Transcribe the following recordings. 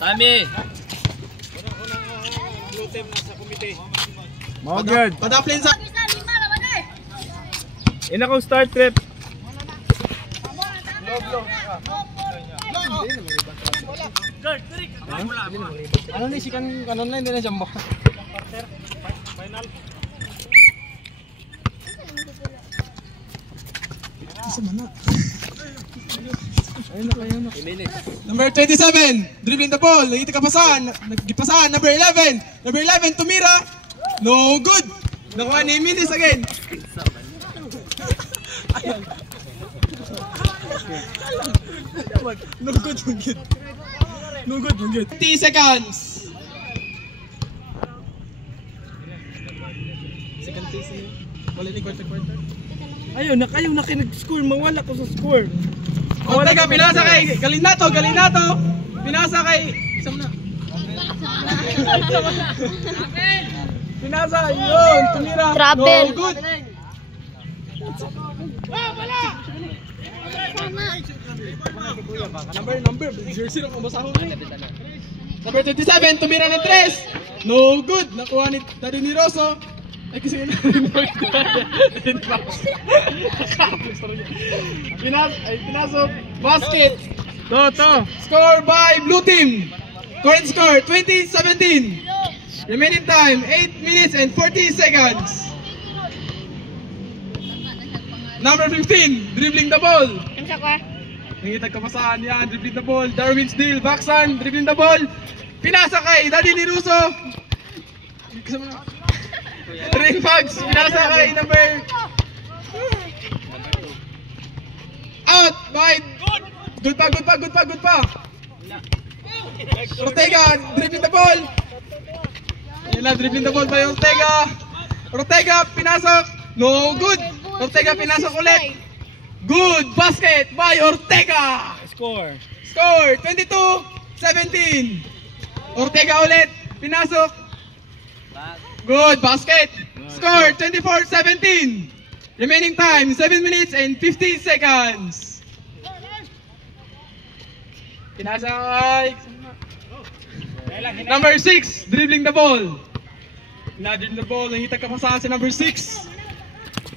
Tami. Blue team nasa komite. Mga good. Padaplin sa... Ina ko start trip. Ano ni si kanon na hindi na jumbo. Final. Number 27, dribbling the ball, nangiti kapasan, naggipasan. Number 11, tumira, no good. Nakuha ni Minis again. No good, no good. No good, no good. 30 seconds. Second phase niyo. Wala ni quarter. Ayaw na nag-score, mawala ko sa score. O teka, pinasa kay Galinato. Pinasa kay... Isang na. Pinasa, yun, tumira. Travel. No good. Number, jersey ng kumasahon na. Number 27, tumira ng 3. No good. Nakuha ni Daddy ni Rosso. Ay kasi pinasok. Basket. To. Score by blue team. Current score 20-17. Remaining time 8 minutes and 40 seconds. Number 15, dribbling the ball. Nangitag kapasahan yan, dribbling the ball. Darwin's deal, Baxan, dribbling the ball. Pinasa kay Daddy ni Russo. Ring Fags, pinasa kay number... Out by... Good pa. Ortega, dribbling the ball. Yan na, dribbling the ball by Ortega. Ortega, pinasok. No good. Ortega, pinasok ulit. Good basket by Ortega. Score 22-17. Ortega ulit, pinasok. Good basket. Score 24-17. Remaining time 7 minutes and 50 seconds. Pinasay. Number 6, dribbling the ball. Dribbling the ball, nangitag kapasahan si number 6.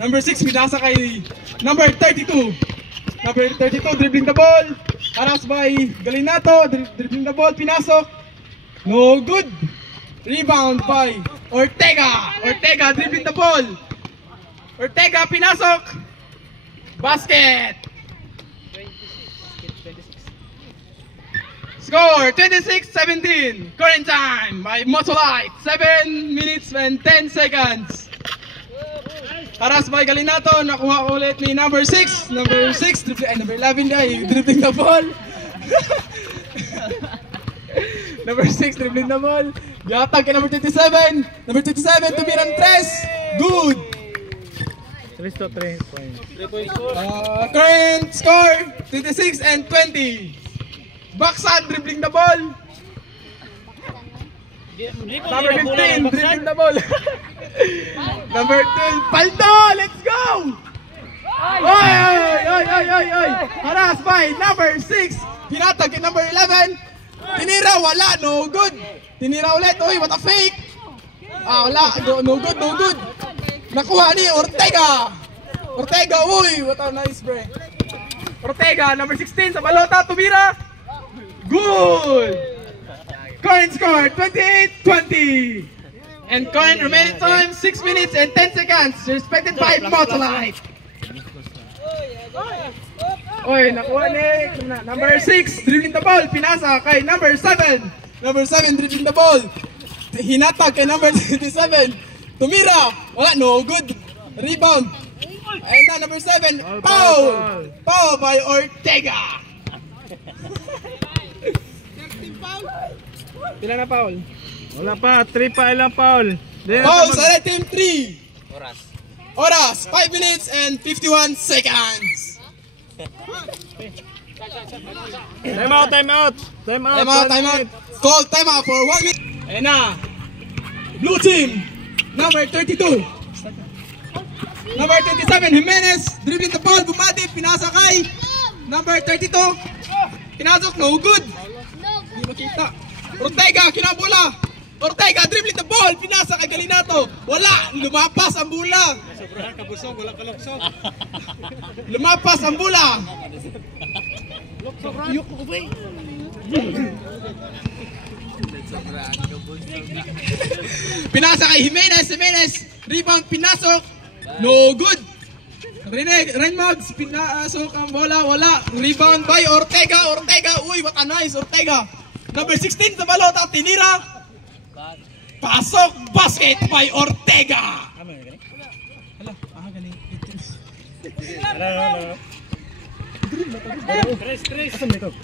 Number 6, pinasa kay number 32. Number 32, dribbling the ball. Haras by Galinato, dribbling the ball, pinasok. No good. Rebound by Ortega. Ortega, dribbling the ball. Ortega, pinasok. Basket. Score 26-17. Current time by Motolite 7 minutes and 10 seconds. Haras by Galinato, nakuha ulit ni number 6. Number 6, number 11 guy, dribbling the ball. Number 6, dribbling the ball. Yatag kay number 27. Number 27, tumirang 3. Good. 3 points. Current score 26 and 20. Baxan, dribbling the ball. Number 15, dribbling the ball. Number 12, Paldo, let's go! Oy! Haras by number 6. Pinatag kay number 11. Tinira, wala, no good. Tinira ulit, uy, what a fake. Wala, no good. Nakuha ni Ortega. Uy, what a nice break. Ortega, number 16 sa balota, tumira. Good. Current score 28-20. And current remaining time 6 minutes and 10 seconds. Respected by Motolite. Oy, nakuha ni number 6, dribbling the ball, pinasa kay number 7. Number 7, dribbling the ball. Hinatag kay number 27. Tumira, wala, no good. Rebound. Ayun na, number 7, foul. Foul by Ortega. Pila na foul? Wala pa, 3 pa ilang foul. Foul sa red team 3. Oras 5 minutes and 51 seconds. Time out. Call time out for 1 minute. Ayun na. Blue team, number 32. Number 27, Jimenez, dribbling the ball, bumati, pinasa kay number 32. Pinasok, no good. Hindi makita. Ortega, kinabula. Ortega, dribbling the ball. Pinasa kay Galinato. Wala. Lumapas ang bola. Sobrahan kabusog, wala kaluksog. Lumapas ang bola. Yuk ko ba? Pinasa kay Jimenez. Jimenez. Rebound, pinasok. No good. Renmags, pinasok ang bola. Wala. Rebound by Ortega. Ortega. Uy, what a nice Ortega. Number 16 sa balota. Tinira. Pasok. Basket by Ortega. Hala. Galing. Hala. Tres. Asan dito?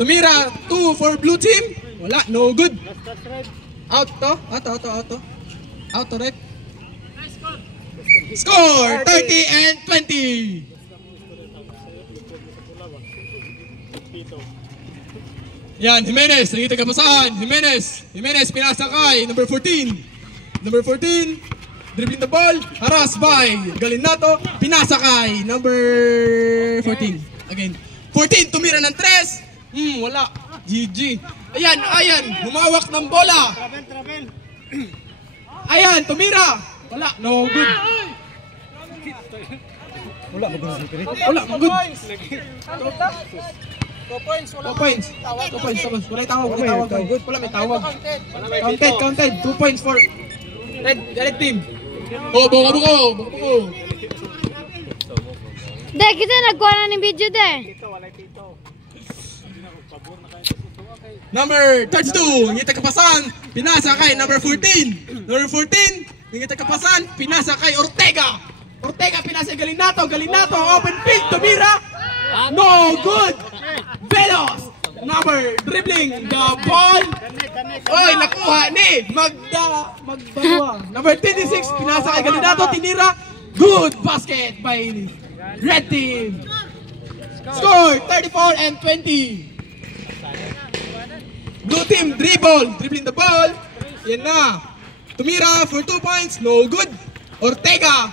Tumira 2 for blue team. Wala, no good. Out to. Out to right. Score 30 and 20. Yan, Jimenez, nakita ka pasahan. Jimenez, pinasa kay number 14. Number 14, dribbling the ball, harass by Galinato, pinasa kay number 14. Again, 14, tumira ng 3. Wala. GG. Ayan, humawak ng bola. Ayan, tumira. Wala, no good. Wala, no good. 2 points. Wala tawag. Wala may tawag. Counted. 2 points for red team. Buko. De, kita nagkuha na ng video de. Number 32, ngita kapasan, pinasa kay number 14. Number 14, ngita kapasan, pinasa kay Ortega. Pinasa kay Galinato, open field, tumira. No good. Velos, number dribbling the ball. Oy, nakuha ni Magbanwa. Number 26, pinasa kay Galinato, tinira. Good basket by red team. Score 34 and 20. Blue team dribbling the ball. Yan na. Tumira for 2 points. No good. Ortega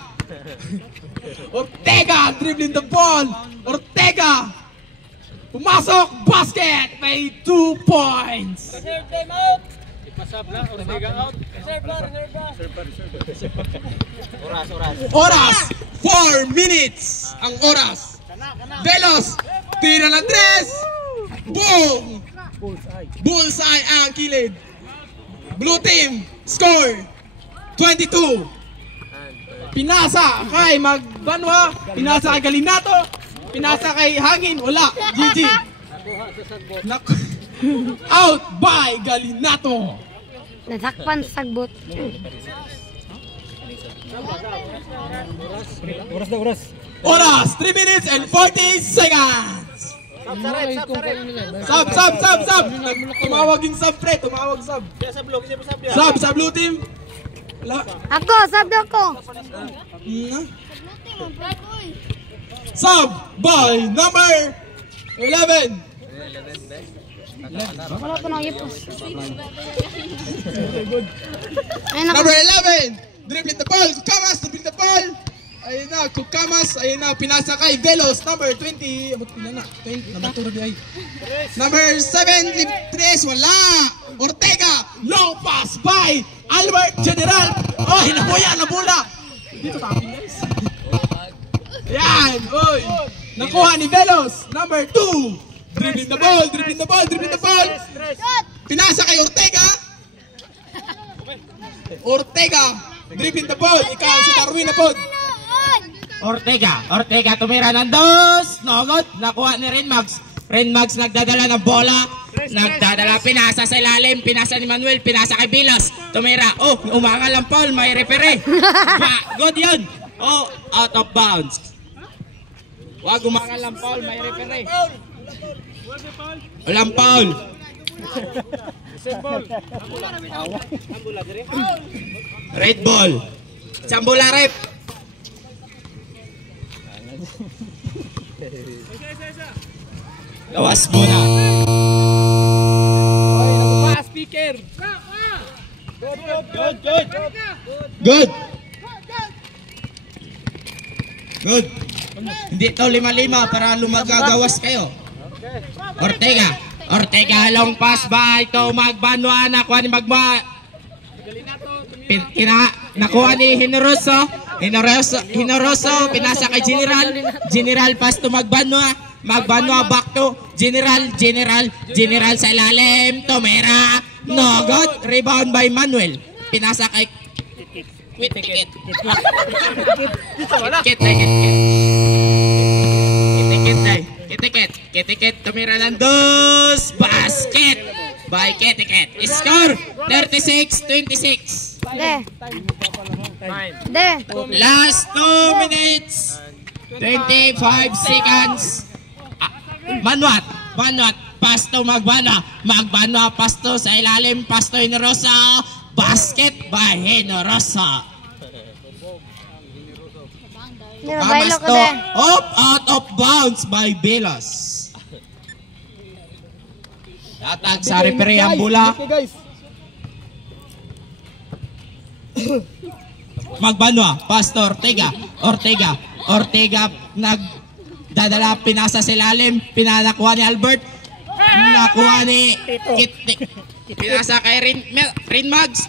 dribbling the ball. Ortega. Pumasok. Basket by 2 points. Reserve time out. Ipasab lang, Ortega out. Oras. 4 minutes ang oras. Velos. Tira ng 3. Boom. Bullseye ang kilid. Blue team score 22. Pinasa kay Magbanwa, pinasa kay Galinato, pinasa kay Hangin, wala. GG. Out by Galinato. Nasakpan sa sagbot. Oras 3 minutes and 40 seconds. Sub. Tumawag yung sub, pre. Sub blue team. Wala. Ako, sabi ako. Sub by number 11. Wala pa nang ipos. Number 11. Dribbling the ball. Dribbling the ball. Ayun na, Kukamas, ayun na, pinasa kay Velos, number 20, abot pila na, 20, namaturo di ay. Number 7, 3, wala. Ortega, long pass by Albert General. Oh, hinabuya na bola. Dito tapping guys. Yan, oy. Nakuha ni Velos, number 2. Dribbling the ball. Pinasa kay Ortega, dribbling the ball, ikaw si Darwin na pod. Ortega tumira ng 2, no good, nakuha ni Renmags nagdadala ng bola, pinasa sa ilalim, pinasa ni Manuel, pinasa kay Vilas, tumira, umangal ang foul, may referee, good yun, out of bounds, wag umangal ang foul, may referee, walang foul, red ball, sambula rep. Lawas bola. Speaker. Good. Hindi to 5-5 para lumagagawas kayo. Ortega, long pass ba ito Magbanwa, nakuha ni Magba. Nakuha ni Generoso, pinasa kay General pass to Magbanwa, back to General sa ilalim, Tomera, no good, rebound by Manuel, pinasa kay Kitiket, tumira ng dos, basket by Kitiket. Score 36-26. De. Last 2 minutes 25 seconds. Manuat, pass to Magbanwa, pass to sa ilalim, pass to Generoso, basket by Generoso. Bailo ko de. Out of bounds by Belos. Datag sa referee ang bola. Magbanwa, pass to Ortega nagdadala, pinasa sa ilalim, pinanakuha ni Albert, nakuha ni pinasa kay Rin Mags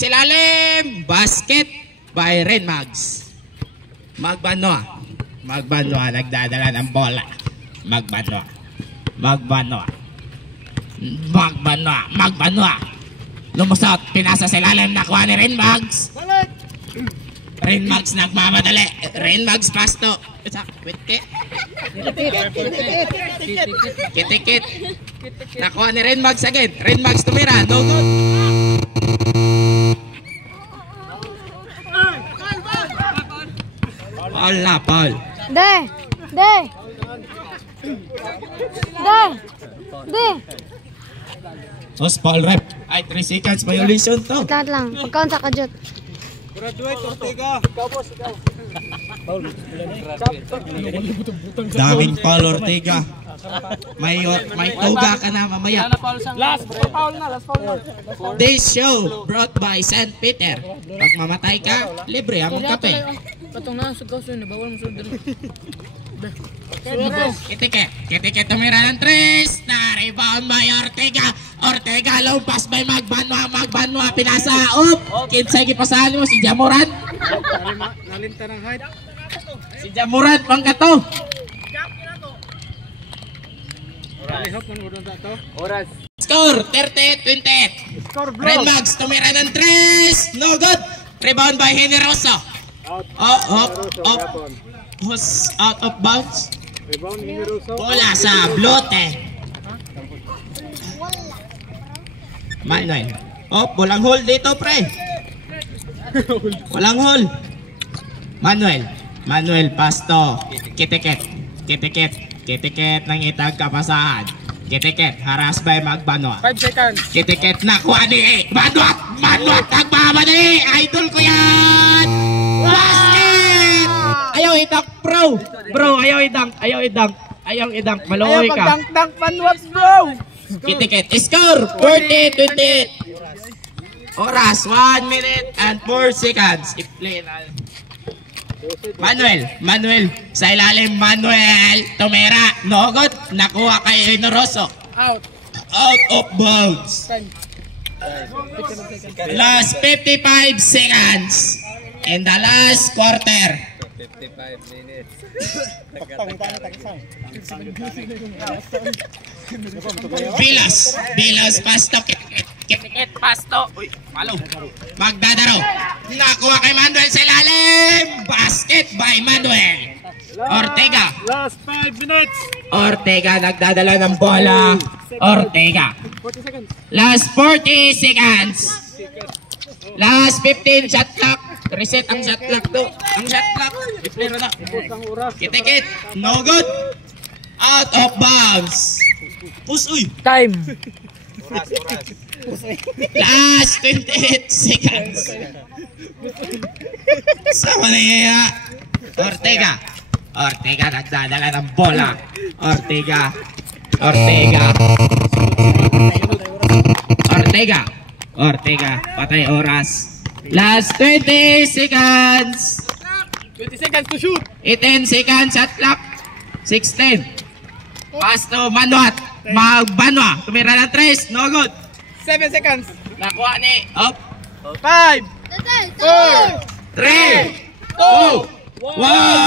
sa ilalim, basket by Rin Mags. Magbanwa, nagdadala ng bola. Magbanwa. Lumusot, pinasa sa ilalim, nakuha ni Rin Mags. Rin Mags nagmamadali. Rin Mags pass to Kitiket. Nakuha ni Rin Mags again. Rin Mags tumira, no good. Paul. De. Os Paul rep. Ay, 3 seconds violation to. Lahat lang. Pagkaon sa kajut. Daming Paul Ortega. May tuga ka na mamaya. Last foul na. This show brought by St. Peter. Pag mamatay ka, libre ang kape. Katong na sugaw so bawal mo sudal. Kitiket tumira ng 3. Na-rebound by Ortega, low pass by Magbanwa, pinasa up. Kinsay gipasahan mo si Jamoran. Nalinta ng height. Si Jamoran pangkato. Oras. Score 30-28. Red Mags tumira ng 3. No good. Rebound by Generoso. Out of bounds. Bola sa blote. Manuel. Walang hole dito, pre. Walang hole. Manuel pasto. Kitiket ng itag kapasahan. Kitiket haras by Magbanwa. 5 seconds. Kitiket nakuha ni Manuat nagmamadali. Idol ko yan. Basket! Ayaw idunk, bro. Ayaw idunk. Maluoy ka. Dunk Manuat, bro. Kitiket. Score 40-28. Oras 1 minute and 4 seconds. I-play na. Manuel sa ilalim, tumira, no good, nakuha kay Generoso. Out of bounds. Last 55 seconds in the last quarter. 55 minutes. Bilas pasto. Kitiket pasto. Uy, malo. Magdadaro. Nakuha kay Manuel sa ilalim. Basket by Manuel. Ortega. Last 5 minutes. Ortega nagdadala ng bola. Ortega. 40 seconds. Last 40 seconds. Last 15 shot clock. Reset ang shot clock to. Ang shot clock. I-play na. Kitiket. No good. Out of bounds. Uy. Time. Last 28 seconds. Sama na yaya. Ortega nagdadala ng bola. Ortega. Patay oras. Last 20 seconds. 20 seconds to shoot. 18 seconds, shot clock. 16. Pass to Manuat. Magbanwa. Tumira ng 3. No good. 7 seconds. Nakuha ni Up. 5, 4, 3, 2, 1.